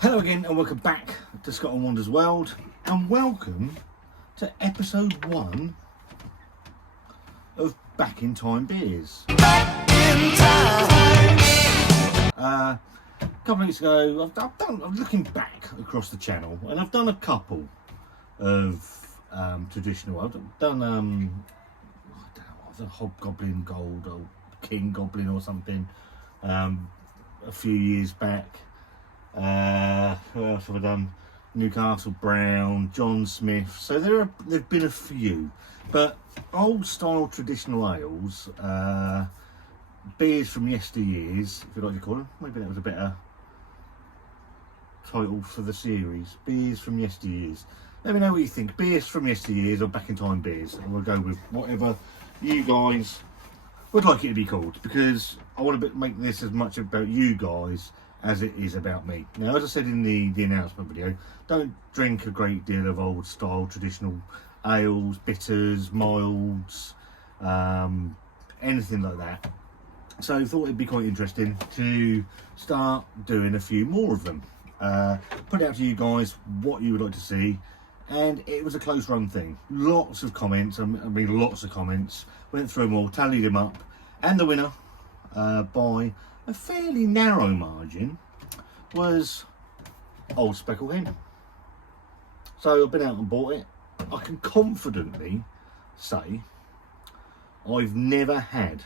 Hello again and welcome back to Scott and Wanda's World, and welcome to episode 1 of Back in Time Beers. A couple of weeks ago, I'm looking back across the channel, and I've done a couple of traditional. I've done I don't know, the Hobgoblin Gold or King Goblin or something a few years back. Who else have I done? Newcastle Brown, John Smith. So there've been a few, but old style traditional ales, beers from yesteryears, if you like to call them. Maybe that was a better title for the series. Beers from yesteryears. Let me know what you think. Beers from yesteryears or back in time beers, and we'll go with whatever you guys would like it to be called, because I want to make this as much about you guys as it is about me. Now, as I said in the announcement video, don't drink a great deal of old style traditional ales, bitters, milds, anything like that. So I thought it'd be quite interesting to start doing a few more of them. Put out to you guys what you would like to see, and it was a close run thing. Lots of comments, I mean lots of comments, went through them all, tallied them up, and the winner by a fairly narrow margin was Old Speckled Hen. So I've been out and bought it. I can confidently say I've never had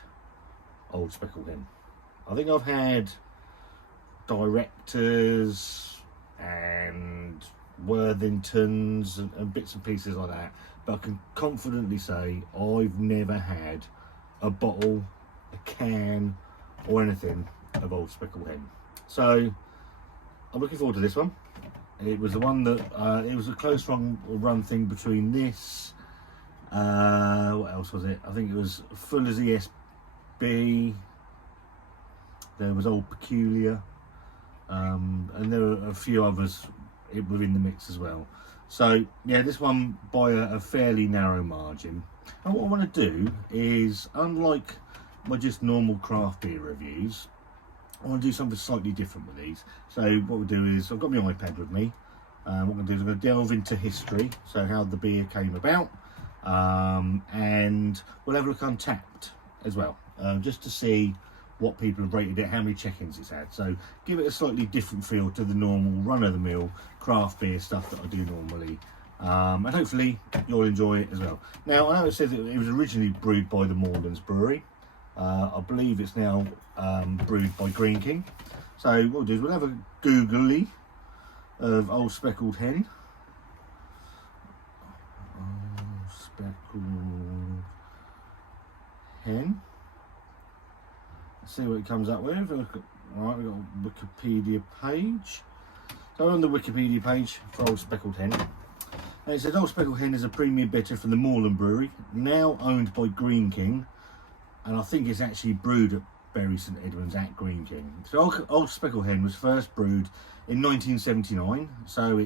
Old Speckled Hen. I think I've had Directors and Worthingtons and bits and pieces like that, but I can confidently say I've never had a bottle, a can or anything of Old Speckled Hen. So I'm looking forward to this one. It was the one that it was a close run thing between this, what else was it? I think it was Fuller's ESB, there was Old Peculiar, and there were a few others within the mix as well. So yeah, this one by a fairly narrow margin. And what I want to do is, unlike my just normal craft beer reviews, I want to do something slightly different with these. So what we'll do is, I've got my iPad with me. What I'm going to do is I'm going to delve into history, so how the beer came about, and we'll have a look on Untappd as well, just to see what people have rated it, how many check-ins it's had. So give it a slightly different feel to the normal run-of-the-mill craft beer stuff that I do normally. And hopefully you'll enjoy it as well. Now, I know it says it was originally brewed by the Moorlands Brewery. I believe it's now brewed by Green King. So what we'll do is we'll have a googly of Old Speckled Hen. Old Speckled Hen. Let's see what it comes up with. Alright, we've got a Wikipedia page. So on the Wikipedia page for Old Speckled Hen, and it says Old Speckled Hen is a premium bitter from the Moorland Brewery, now owned by Green King. And I think it's actually brewed at Bury St Edmunds at Green King. So Old Speckled Hen was first brewed in 1979, so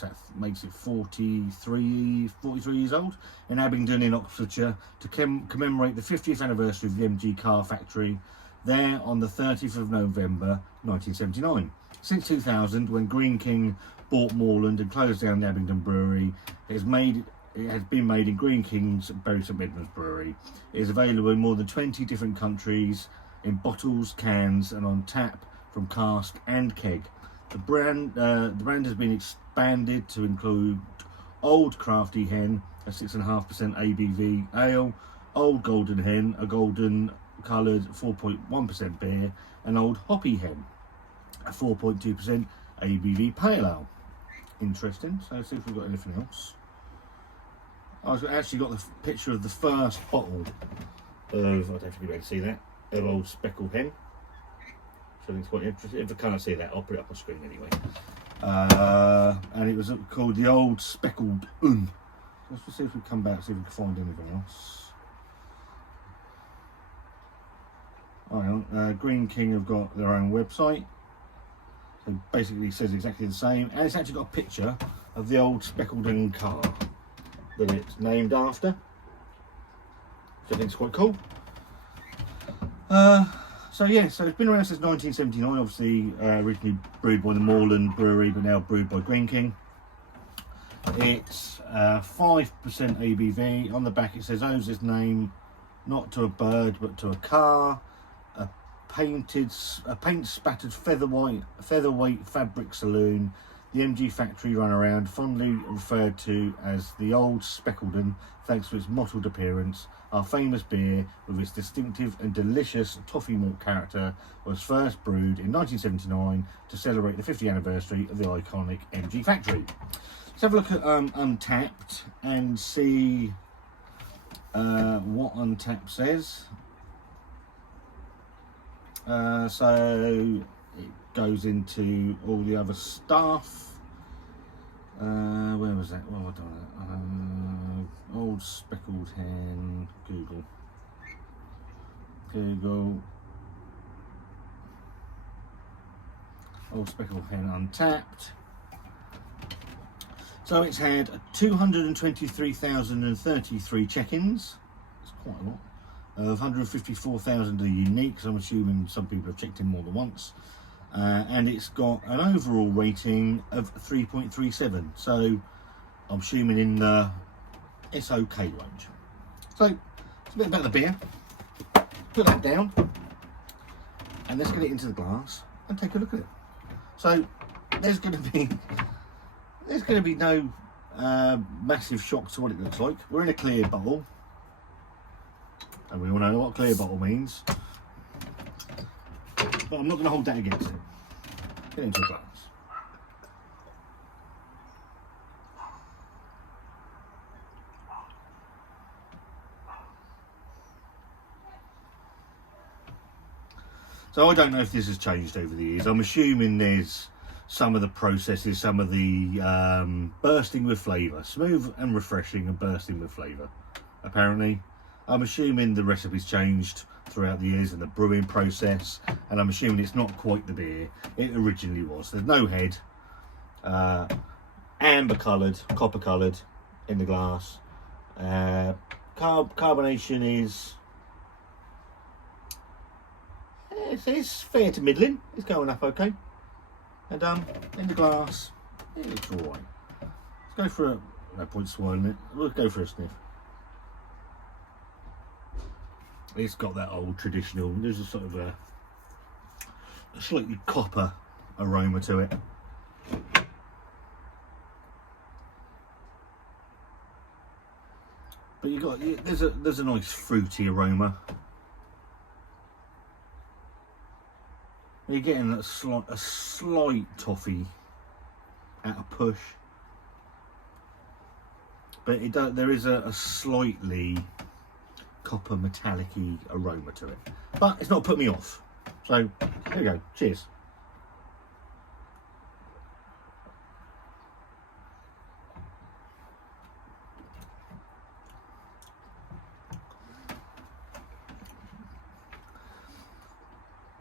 that makes it 43 years old, in Abingdon in Oxfordshire, to commemorate the 50th anniversary of the MG car factory there on the 30th of November 1979. Since 2000, when Green King bought Moorland and closed down the Abingdon brewery, it has been made in Green King's Bury St Edmunds brewery. It is available in more than 20 different countries, in bottles, cans, and on tap from cask and keg. The brand has been expanded to include Old Crafty Hen, a 6.5% ABV ale, Old Golden Hen, a golden coloured 4.1% beer, and Old Hoppy Hen, a 4.2% ABV pale ale. Interesting. So let's see if we've got anything else. I've actually got the picture of the first bottle of, I don't know if you'll be able to see that, of Old Speckled Hen. So I think it's quite interesting. If I can't see that, I'll put it up on screen anyway. And it was called the Old Speckled Hen. Let's see if we come back, see if we can find anything else. Green King have got their own website. So basically it says exactly the same. And it's actually got a picture of the Old Speckled Hen car that it's named after, which I think is quite cool. So yeah, so it's been around since 1979. Obviously, originally brewed by the Moreland Brewery, but now brewed by Green King. It's 5% ABV. On the back it says owes its name not to a bird but to a car. A paint spattered featherweight fabric saloon. The MG factory run around, fondly referred to as the old Speckled Hen, thanks to its mottled appearance. Our famous beer, with its distinctive and delicious toffee malt character, was first brewed in 1979 to celebrate the 50th anniversary of the iconic MG factory. Let's have a look at Untappd and see what Untappd says. So it goes into all the other stuff. Where was that? Well, I don't know. Old Speckled Hen. Google. Old Speckled Hen Untappd. So it's had 223,033 check-ins. It's quite a lot. 154,000 are unique, so I'm assuming some people have checked in more than once. And it's got an overall rating of 3.37, so I'm assuming in the it's okay range. So it's a bit about the beer. Put that down and let's get it into the glass and take a look at it. So there's going to be no massive shock to what it looks like. We're in a clear bottle, and we all know what clear bottle means. But I'm not going to hold that against it. Get into a glass. So I don't know if this has changed over the years. I'm assuming there's some of the processes, some of the bursting with flavour. Smooth and refreshing and bursting with flavour, apparently. I'm assuming the recipe's changed throughout the years in the brewing process, and I'm assuming it's not quite the beer it originally was. There's no head, amber coloured, copper coloured in the glass. Carbonation is it's fair to middling. It's going up okay, and in the glass it looks alright. Let's go for no point swirling it. We'll go for a sniff. It's got that old traditional, there's a sort of a slightly copper aroma to it. But there's a nice fruity aroma. You're getting a slight toffee at a push. But there is a slightly copper metallic-y aroma to it, but it's not put me off. So there you go. Cheers.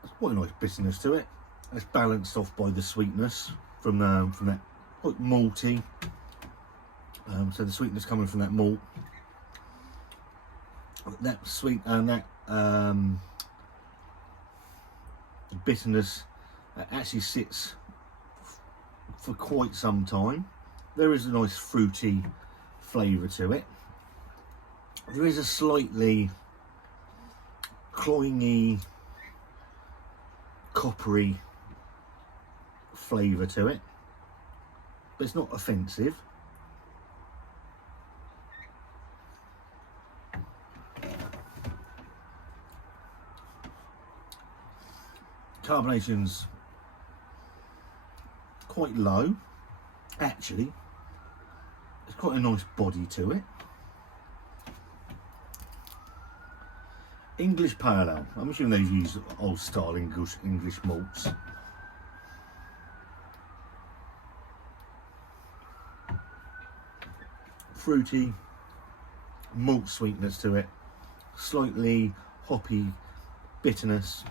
There's quite a nice bitterness to it. It's balanced off by the sweetness from that quite malty. So the sweetness coming from that malt. That sweet and that bitterness actually sits for quite some time. There is a nice fruity flavour to it. There is a slightly cloyingy, coppery flavour to it, but it's not offensive. Carbonation's quite low, actually. It's quite a nice body to it. English Pale Ale. I'm assuming they use old style English malts. Fruity, malt sweetness to it. Slightly hoppy bitterness.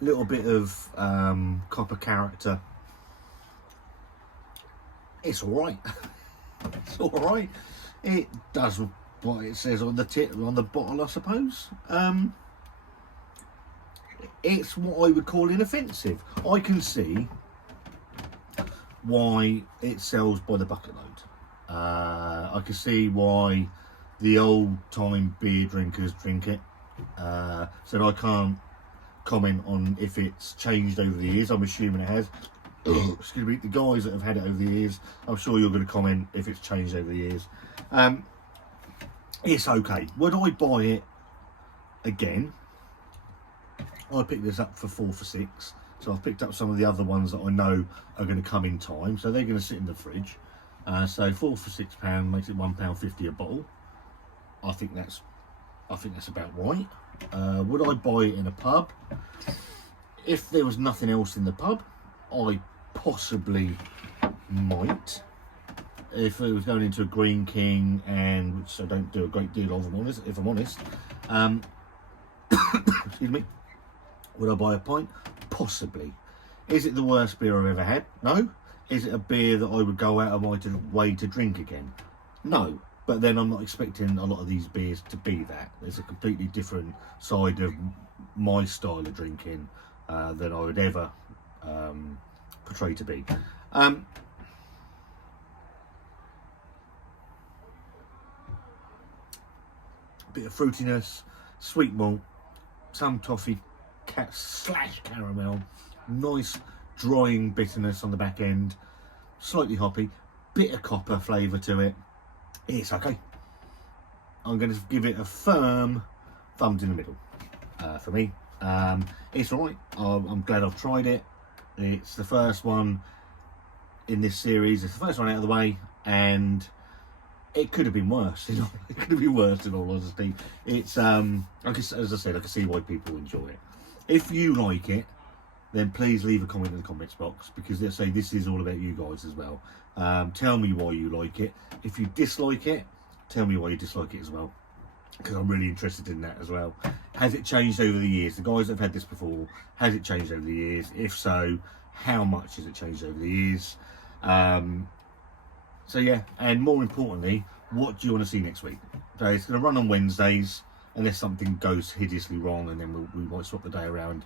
Little bit of copper character. It's all right. It's all right. It does what it says on the tip, on the bottle, I suppose. it's what I would call inoffensive. I can see why it sells by the bucket load. I can see why the old time beer drinkers drink it. So I can't comment on if it's changed over the years. I'm assuming it has. Excuse me, the guys that have had it over the years, I'm sure you're going to comment if it's changed over the years. It's okay. Would I buy it again? I picked this up for 4 for $6. So I've picked up some of the other ones that I know are going to come in time. So they're going to sit in the fridge. So 4 for £6 makes it £1.50 a bottle. I think that's about right. Would I buy it in a pub? If there was nothing else in the pub, I possibly might. If it was going into a Green King, and which I don't do a great deal of, if I'm honest. Excuse me. Would I buy a pint? Possibly. Is it the worst beer I've ever had? No. Is it a beer that I would go out of my way to drink again? No. But then I'm not expecting a lot of these beers to be that. There's a completely different side of my style of drinking than I would ever portray to be. Bit of fruitiness, sweet malt, some toffee / caramel, nice drying bitterness on the back end, slightly hoppy, bit of copper flavour to it. It's okay. I'm going to give it a firm thumbs in the middle for me. It's alright. I'm glad I've tried it. It's the first one in this series. It's the first one out of the way, and it could have been worse. It could have been worse, in all honesty. It's as I said, I can see why people enjoy it. If you like it, then please leave a comment in the comments box, because let's say this is all about you guys as well. Tell me why you like it. If you dislike it, tell me why you dislike it as well, because I'm really interested in that as well. Has it changed over the years? The guys that have had this before, has it changed over the years? If so, how much has it changed over the years? So yeah, and more importantly, what do you want to see next week? So it's going to run on Wednesdays, unless something goes hideously wrong, and then we might swap the day around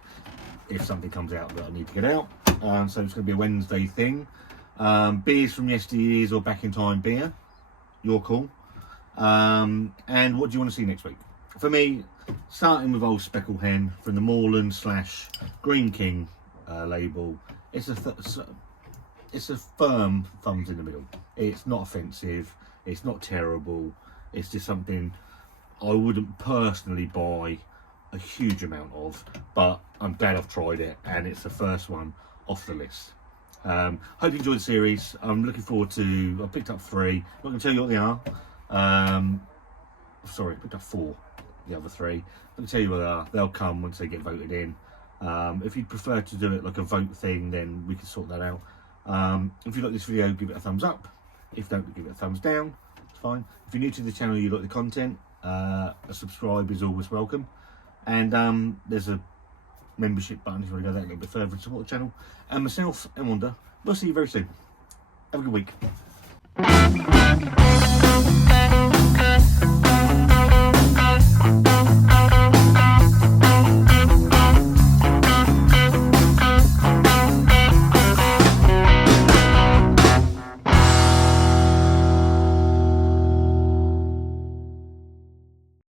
if something comes out that I need to get out. So it's going to be a Wednesday thing. Beers from yesteryears or back in time beer, your call. And what do you want to see next week? For me, starting with old Speckled Hen from the Moreland / Green King label. It's a firm thumbs in the middle. It's not offensive. It's not terrible. It's just something I wouldn't personally buy a huge amount of, but I'm glad I've tried it, and it's the first one off the list. Hope you enjoyed the series. I'm looking forward to. I picked up 3. I'm not going to tell you what they are. Sorry, I picked up 4. The other 3. I'm going to tell you what they are. They'll come once they get voted in. If you'd prefer to do it like a vote thing, then we can sort that out. If you like this video, give it a thumbs up. If don't, give it a thumbs down. It's fine. If you're new to the channel, you like the content, a subscribe is always welcome. And there's a membership button if you want to go that a little bit further and support the channel. And myself and Wanda, we'll see you very soon. Have a good week.